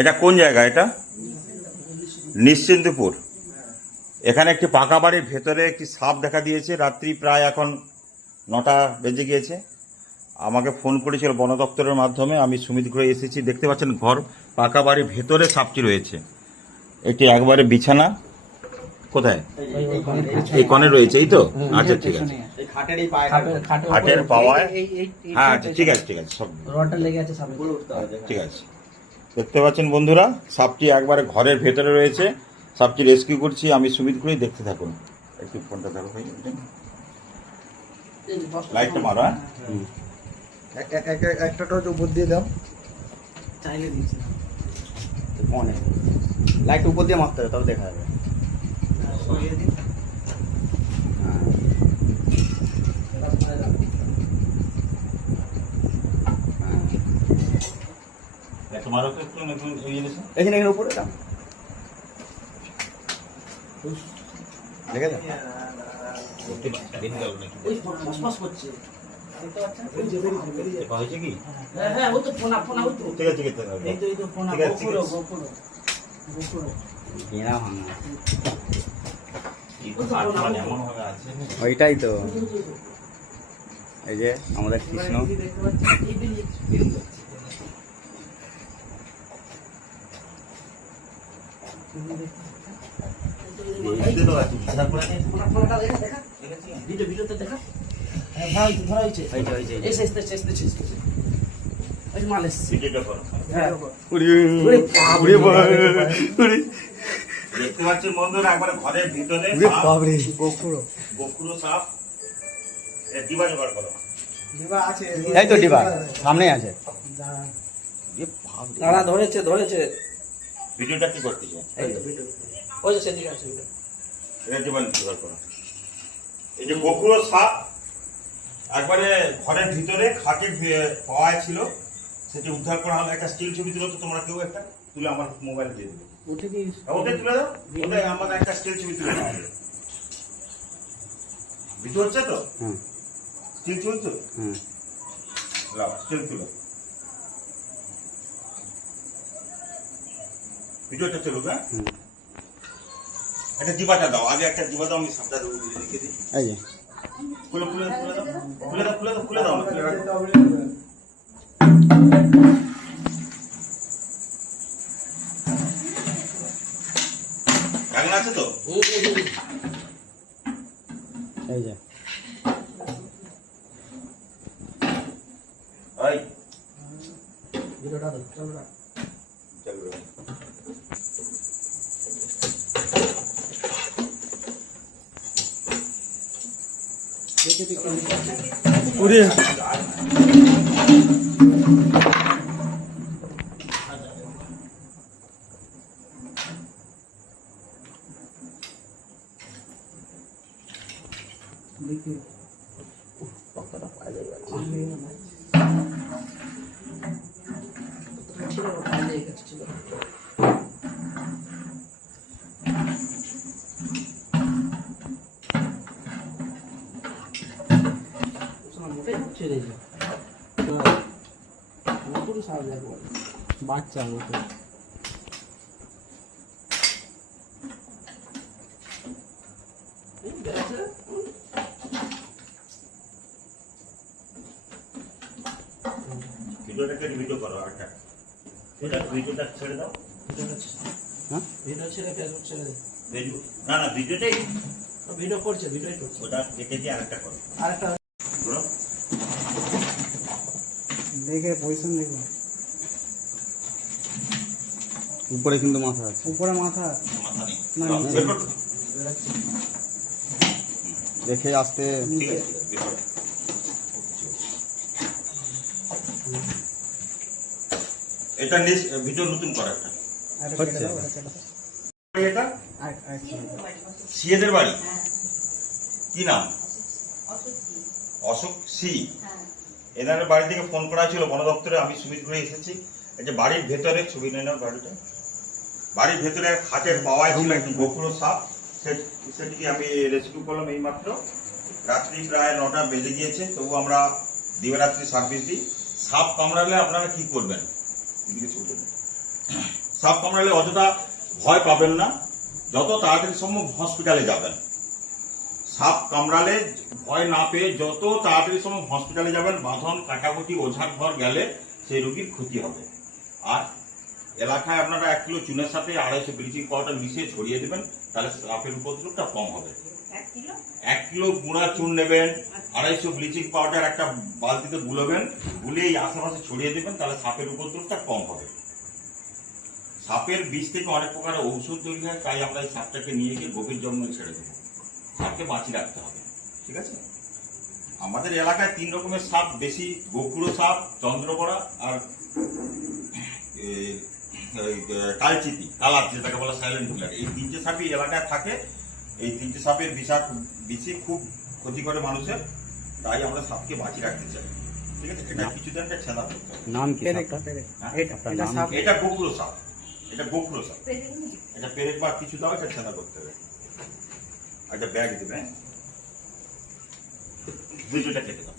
এটা কোন জায়গা? এটা নিশ্চিন্তপুর। এখানে একটি পাকা বাড়ির ভেতরে একটি সাপ দেখা দিয়েছে। রাত্রি প্রায় এখন 9টা বেজে গিয়েছে। আমাকে ফোন করেছিল বন দপ্তরের মাধ্যমে। আমি সুমিত ঘুরে এসেছি। দেখতে পাচ্ছেন ঘর পাকা বাড়ির ভেতরে সাপটি রয়েছে। এটি একবারে বিছানা কোথায়? এই কনে রয়েছে, এই তো? আচ্ছা ঠিক আছে, খাটের পাওয়ায়। হ্যাঁ আচ্ছা ঠিক আছে ঠিক আছে, সব ঠিক আছে। দেখতে পাচ্ছেন বন্ধুরা, সাপটি একবারে ঘরের ভেতরে রয়েছে। সাপটি রেস্কিউ করছি আমি, সুমিত ঘুরে। দেখতে থাকুন। একটু ফোনটা ধরো ভাই, লাইটটা মারো। একটা টর্চ উপর দিয়ে দাও। চাইলে দিচ্ছি অনেক লাইট উপর দিয়ে মারতে হবে, তবে দেখা যাবে। এখানে এখানে উপরে দাও, দেখে যাও। হয়েছে কি? ঠিক আছে ঠিক আছে। ওইটাই তো, এই যে আমাদের কৃষ্ণ। দেখতে পাচ্ছেন বন্ধুরা, একবার ঘরের ভিতরে গোখুরো সাপ। ডিবা জোগাড় করো। এই তো ডিবা সামনে আছে। ধরেছে ধরেছে। ভিডিওটা কি করতেছে? এই যে গোখুরো সাপ একবারে ঘরের ভিতরে খাটের পাওয়ায় ছিল, সেটি উদ্ধার করা হলো। একটা স্টিল ছবি তুলো তো তোমরা, কেউ একটা তুলে আমার মোবাইলে দিয়ে দেবে। ওটাই তুলে দাও, ওটাই আমার একটা স্টিল ছবি তুলে দাও। ভিডিও হচ্ছে তো? স্টিল ছবি তো? স্টিল তুলো, ভিডিওটা চলুক। হ্যাঁ, একটা জিবাটা দাও, আগে একটা জিবা দাও। আমি সাপটা রেখে দিই। খুলে খুলে খুলে দাও, খুলে দাও, খুলে দাও, খুলে দাও, খুলে দাও। কেমন আছে তো? এই যে ভাই ভিডিওটা দাও, চল না। চলো। পুরি দেখি বাচ্চা মতো ভিডিওটাকে ভিডিও করো। একটা এটা ভিডিওটা ছেড়ে দাও। ভিডিও ছেড়ে ফেসবুক ছেড়ে দে। না না, ভিডিওটাই ভিডিও করছে, ভিডিওই করছে। ওটা কেটে দিয়ে আরেকটা করো। আরেকটা দেখে পজিশন দেখো। উপরে কিন্তু মাথা আছে, উপরে মাথা না, দেখে আসতে। ঠিক আছে, এটা ভিডিও নতুন করা একটা হচ্ছে। এটা সিএদের বাড়ি। কি নাম? অশোক সি। এনার বাড়ি থেকে ফোন করা ছিল বন দপ্তরে। আমি সুমিত ঘুরে এসেছি। এই যে বাড়ির ভেতরে ছবি নেই না, বাড়িটা বাড়ির ভেতরে খাটের পাওয়ায় ছিল একটি গোখুরো সাপ। সেটিকে আমি রেস্কিউ করলাম এই মাত্র। রাত্রি প্রায় 9টা বেজে গিয়েছে, তবু আমরা দিবারাত্রি সার্ভিস দিই। সাপ কামড়ালে আপনারা কি করবেন? এদিকে চলতে সাপ কামড়ালে অযথা ভয় পাবেন না, যত তাড়াতাড়ি সম্ভব হসপিটালে যাবেন। সাপ কামড়ালে ভয় না পেয়ে যত তাড়াতাড়ি সম্ভব হসপিটালে যাবেন। বাঁধন কাটাকুটি ওঝার ঘর গেলে সেই রোগীর ক্ষতি হবে। আর এলাকায় আপনারা 1 কিলো চুনের সাথে 250 ব্লিচিং পাউডার মিশিয়ে ছড়িয়ে দেবেন, তাহলে সাপের উপদ্রবটা কম হবে। 1 কিলো গুঁড়া চুন নেবেন, 250 ব্লিচিং পাউডার একটা বালতিতে গুলোবেন, গুলে এই আশেপাশে ছড়িয়ে দেবেন, তাহলে সাপের উপদ্রবটা কম হবে। সাপের বিষ থেকে অনেক প্রকারের ঔষধ তৈরি হয়, তাই আমরা এই সাপটাকে নিয়ে গিয়ে গভীর জঙ্গলে ছেড়ে দেবো। সাপকে বাঁচিয়ে রাখতে হবে, ঠিক আছে? আমাদের এলাকায় 3 রকমের সাপ বেশি, গোকুড়ো সাপ, চন্দ্রকোড়া আর কালচিতি, কালার যেটাকে বলে সাইলেন্ট কিলার। এই 3টে সাপই এলাকায় থাকে। এই 3টে সাপের বিষে খুব ক্ষতি করে মানুষের, তাই আমরা সাপকে বাঁচিয়ে রাখতে চাই, ঠিক আছে? এটা কিছুদিন একটা ছেদা করতে হবে। নাম কি পেরেক, সাপটার? পেরেক। হ্যাঁ? এটা সাপ। এটা গোকুড়ো সাপ, এটা গোকুড়ো সাপ। এটা পেরেক বা কিছু দাও, এটা ছেদা করতে হবে। একটা ব্যাগ দেবে, ভিডিওটা কেটে দাও।